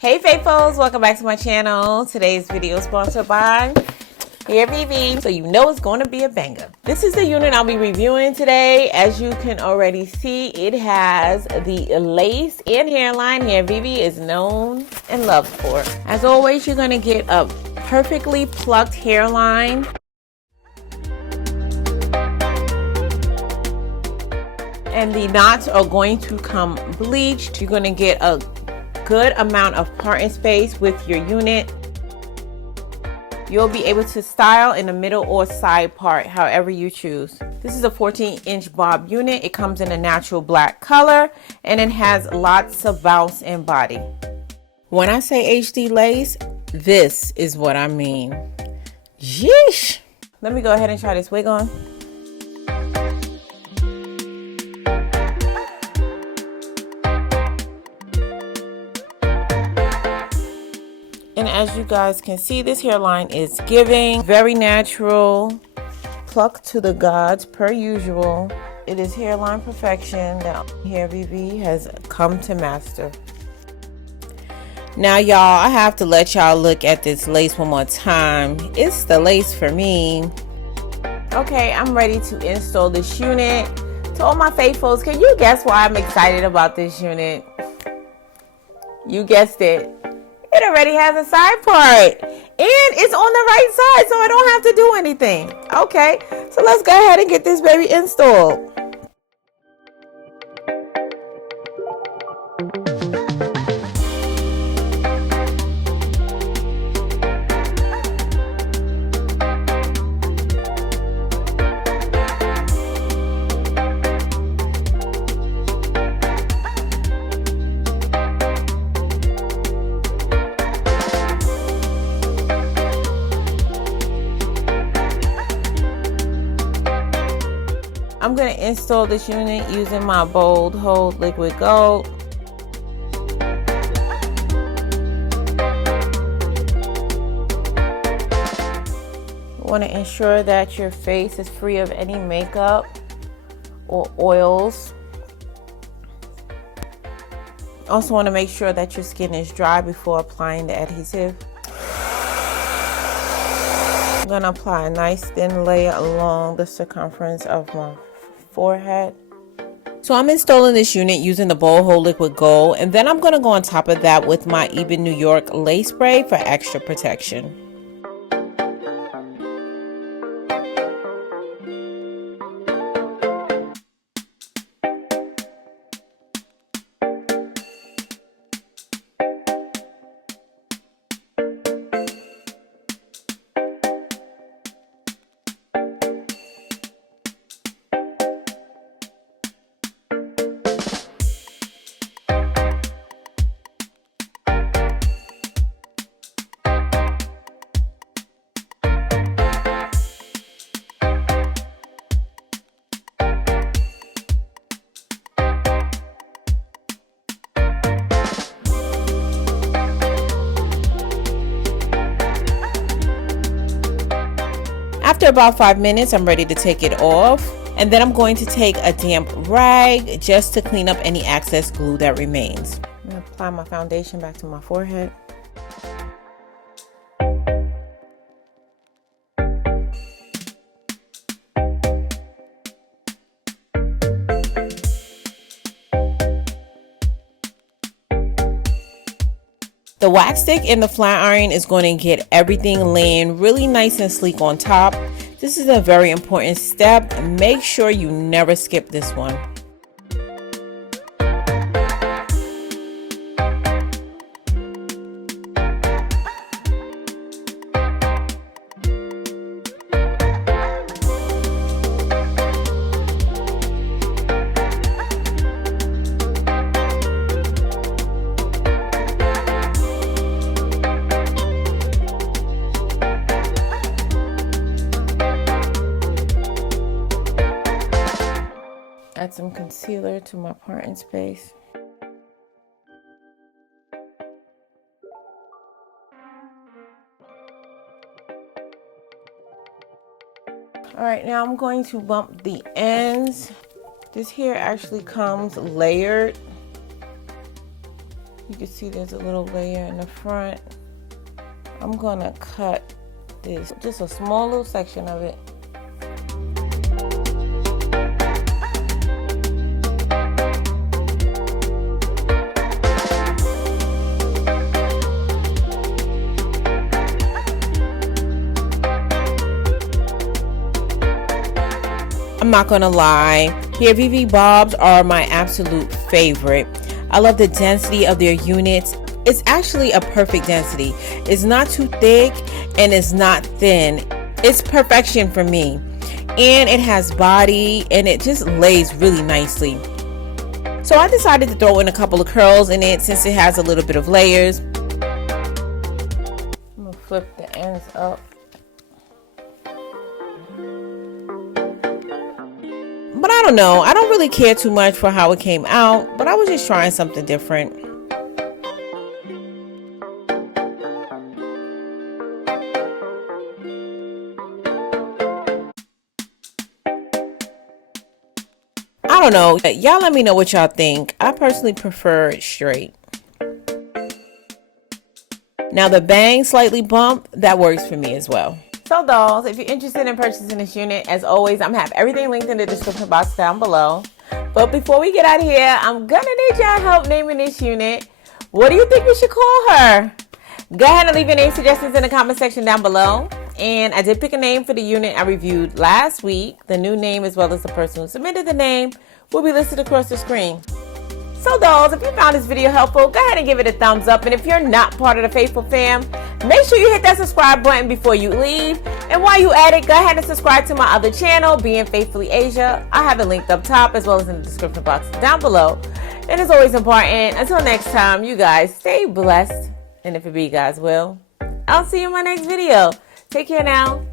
Hey faithfuls, welcome back to my channel. Today's video is sponsored by Hairvivi, so you know it's going to be a banger. This is the unit I'll be reviewing today. As you can already see, it has the lace and hairline Hairvivi is known and loved for. As always, you're going to get a perfectly plucked hairline. And the knots are going to come bleached. You're going to get a good amount of parting space with your unit. You'll be able to style in the middle or side part, however you choose. This is a 14-inch bob unit. It comes in a natural black color and it has lots of bounce and body. When I say HD lace, this is what I mean. Yeesh! Let me go ahead and try this wig on. And as you guys can see, this hairline is giving very natural, plucked to the gods per usual. It is hairline perfection that Hairvivi has come to master. Now y'all, I have to let y'all look at this lace one more time. It's the lace for me. Okay, I'm ready to install this unit. To all my faithfuls, can you guess why I'm excited about this unit? You guessed it. It already has a side part and it's on the right side, so I don't have to do anything. Okay, so let's go ahead and get this baby installed. I'm going to install this unit using my Bold Hold Liquid Gold. You want to ensure that your face is free of any makeup or oils. Also want to make sure that your skin is dry before applying the adhesive. I'm going to apply a nice thin layer along the circumference of my forehead. So I'm installing this unit using the Bold Hold Liquid Gold, and then I'm going to go on top of that with my Even New York lace spray for extra protection. After about 5 minutes, I'm ready to take it off. And then I'm going to take a damp rag just to clean up any excess glue that remains. I'm going to apply my foundation back to my forehead. The wax stick and the flat iron is going to get everything laying really nice and sleek on top. This is a very important step. Make sure you never skip this one. Add some concealer to my parting space. All right, now I'm going to bump the ends. This hair actually comes layered. You can see there's a little layer in the front. I'm gonna cut this, just a small little section of it. I'm not gonna lie, Hairvivi bobs are my absolute favorite. I love the density of their units. It's actually a perfect density. It's not too thick and it's not thin. It's perfection for me. And it has body and it just lays really nicely. So I decided to throw in a couple of curls in it since it has a little bit of layers. I'm gonna flip the ends up. But I don't know, I don't really care too much for how it came out, but I was just trying something different. I don't know, y'all let me know what y'all think. I personally prefer it straight. Now the bang slightly bump, that works for me as well. So dolls, if you're interested in purchasing this unit, as always, I'm gonna have everything linked in the description box down below. But before we get out of here, I'm gonna need y'all help naming this unit. What do you think we should call her? Go ahead and leave your name suggestions in the comment section down below. And I did pick a name for the unit I reviewed last week. The new name as well as the person who submitted the name will be listed across the screen. So dolls, if you found this video helpful, go ahead and give it a thumbs up. And if you're not part of the Faithful fam, make sure you hit that subscribe button before you leave. And while you at it, go ahead and subscribe to my other channel, Being Faithfully Asia. I have it linked up top as well as in the description box down below. And it's always important, until next time, you guys stay blessed. And if it be God's will, I'll see you in my next video. Take care now.